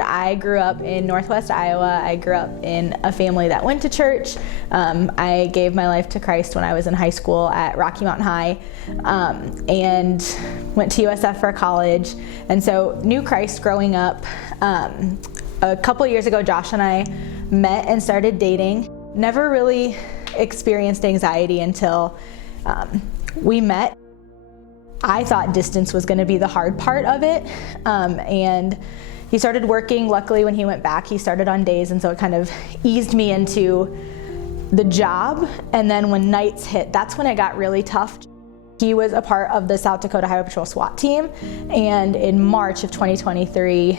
I grew up in Northwest Iowa. I grew up in a family that went to church. I gave my life to Christ when I was in high school at Rocky Mountain High, and went to USF for college. And so knew Christ growing up. A couple years ago, Josh and I met and started dating. Never really experienced anxiety until we met. I thought distance was going to be the hard part of it, and he started working. Luckily, when he went back, he started on days, and so it kind of eased me into the job. And then when nights hit, that's when it got really tough. He was a part of the South Dakota Highway Patrol SWAT team, and in March of 2023,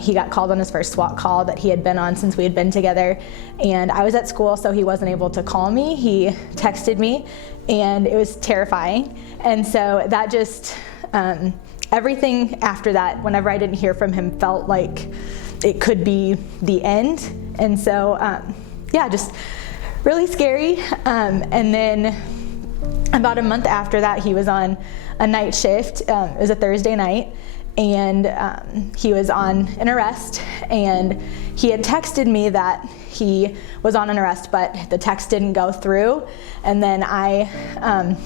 he got called on his first SWAT call that he had been on since we had been together. And I was at school, so he wasn't able to call me. He texted me, and it was terrifying. And so that just, everything after that, whenever I didn't hear from him, felt like it could be the end. And so, yeah, just really scary. And then about a month after that, he was on a night shift. It was a Thursday night, and he was on an arrest, and he had texted me that he was on an arrest, but the text didn't go through. And then I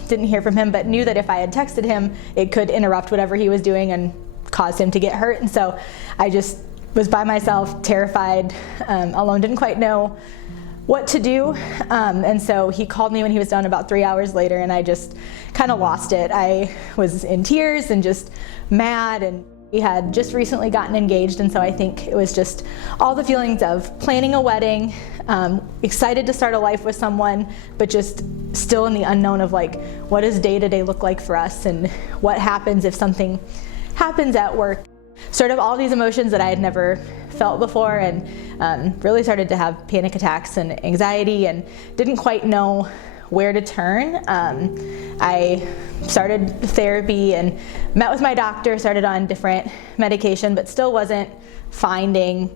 didn't hear from him, but knew that if I had texted him, it could interrupt whatever he was doing and cause him to get hurt. And so I just was by myself, terrified, alone, didn't quite know what to do. And so he called me when he was done about 3 hours later, and I just kind of lost it. I was in tears and just mad, and we had just recently gotten engaged, and so I think it was just all the feelings of planning a wedding, excited to start a life with someone, but just still in the unknown of like, what does day-to-day look like for us, and what happens if something happens at work. Sort of all these emotions that I had never felt before, and really started to have panic attacks and anxiety, and didn't quite know where to turn. I started therapy and met with my doctor, started on different medication, but still wasn't finding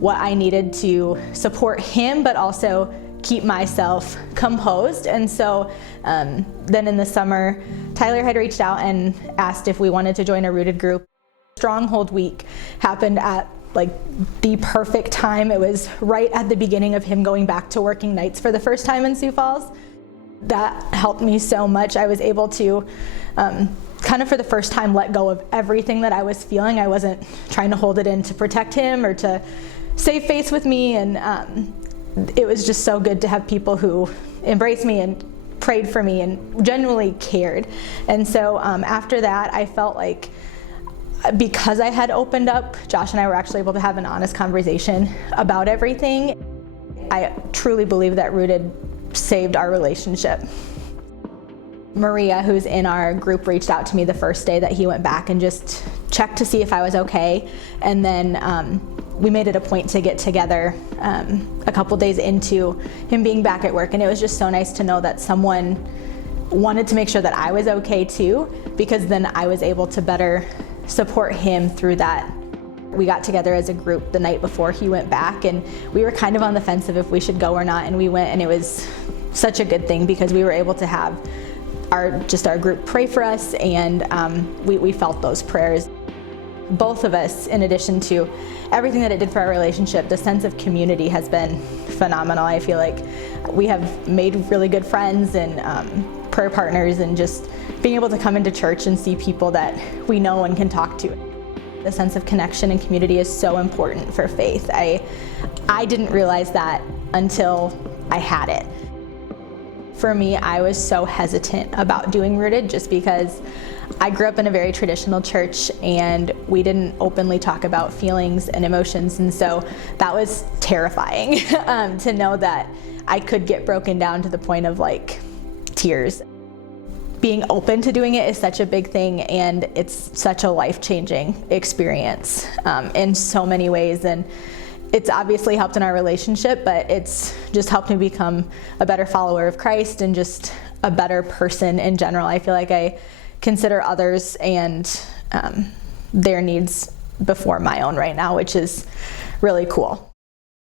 what I needed to support him, but also keep myself composed. And so then in the summer, Tyler had reached out and asked if we wanted to join a Rooted group. Stronghold Week happened at like the perfect time. It was right at the beginning of him going back to working nights for the first time in Sioux Falls. That helped me so much. I was able to kind of for the first time let go of everything that I was feeling. I wasn't trying to hold it in to protect him or to save face with me, and it was just so good to have people who embraced me and prayed for me and genuinely cared. And so after that, I felt like because I had opened up, Josh and I were actually able to have an honest conversation about everything. I truly believe that Rooted saved our relationship. Maria, who's in our group, reached out to me the first day that he went back and just checked to see if I was okay. And then we made it a point to get together a couple days into him being back at work. And it was just so nice to know that someone wanted to make sure that I was okay too, because then I was able to better support him through that. We got together as a group the night before he went back, and we were kind of on the fence of if we should go or not, and we went, and it was such a good thing because we were able to have our group pray for us, and we felt those prayers. Both of us, in addition to everything that it did for our relationship, the sense of community has been phenomenal. I feel like we have made really good friends and prayer partners, and just being able to come into church and see people that we know and can talk to. The sense of connection and community is so important for faith. I didn't realize that until I had it. For me, I was so hesitant about doing Rooted just because I grew up in a very traditional church, and we didn't openly talk about feelings and emotions, and so that was terrifying to know that I could get broken down to the point of like tears. Being open to doing it is such a big thing, and it's such a life-changing experience in so many ways. And it's obviously helped in our relationship, but it's just helped me become a better follower of Christ and just a better person in general. I feel like I consider others and their needs before my own right now, which is really cool.